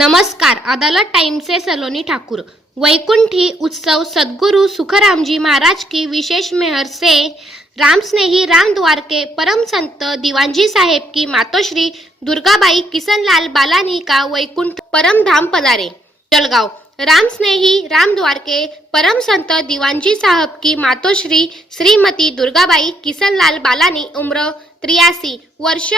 नमस्कार। अदालत टाइम से सलोनी ठाकुर। वैकुंठी उत्सव सद्गुरु सुखरामजी महाराज की विशेष मेहर से राम स्नेही राम द्वार के परम संत दीवानजी साहेब की मातोश्री दुर्गाबाई किसनलाल बालानी का वैकुंठ परम धाम पधारे। जलगांव। राम स्नेही राम द्वार के परम संत दीवानजी साहब की मातोश्री श्रीमती दुर्गाबाई किसनलाल बालानी उम्र 83 वर्ष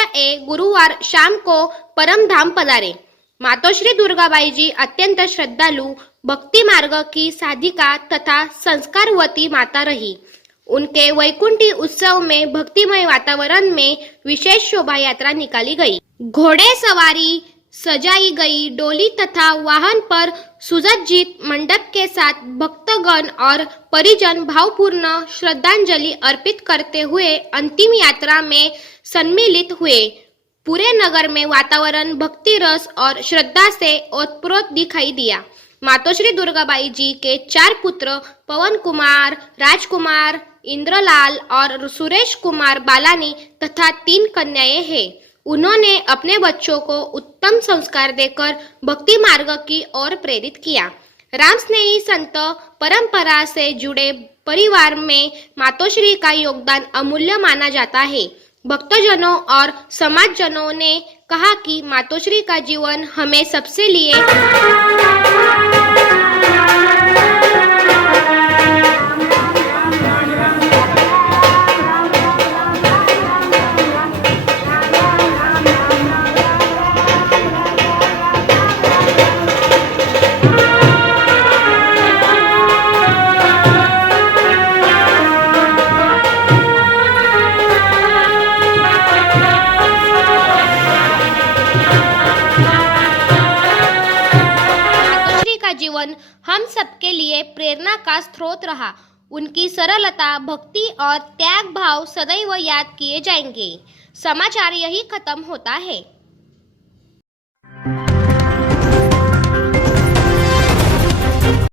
गुरुवार शाम को परम धाम पधारे। मातोश्री दुर्गाबाई जी अत्यंत श्रद्धालु, भक्ति मार्ग की साधिका तथा संस्कारवती माता रही। उनके वैकुंठी उत्सव में भक्तिमय वातावरण में विशेष शोभा यात्रा निकाली गई। घोड़े सवारी सजाई गई डोली तथा वाहन पर सुसज्जित मंडप के साथ भक्तगण और परिजन भावपूर्ण श्रद्धांजलि अर्पित करते हुए अंतिम यात्रा में सम्मिलित हुए। पूरे नगर में वातावरण भक्ति रस और श्रद्धा से ओतप्रोत दिखाई दिया। मातोश्री दुर्गाबाई जी के 4 पुत्र पवन कुमार, राजकुमार, इंद्रलाल और सुरेश कुमार बालानी तथा 3 कन्याएं हैं। उन्होंने अपने बच्चों को उत्तम संस्कार देकर भक्ति मार्ग की ओर प्रेरित किया। राम स्नेही संत परंपरा से जुड़े परिवार में मातोश्री का योगदान अमूल्य माना जाता है। भक्तजनों और समाजजनों ने कहा कि मातोश्री का जीवन हमें सबसे लिए जीवन हम सबके लिए प्रेरणा का स्रोत रहा। उनकी सरलता, भक्ति और त्याग भाव सदैव याद किए जाएंगे। समाचार यही खत्म होता है।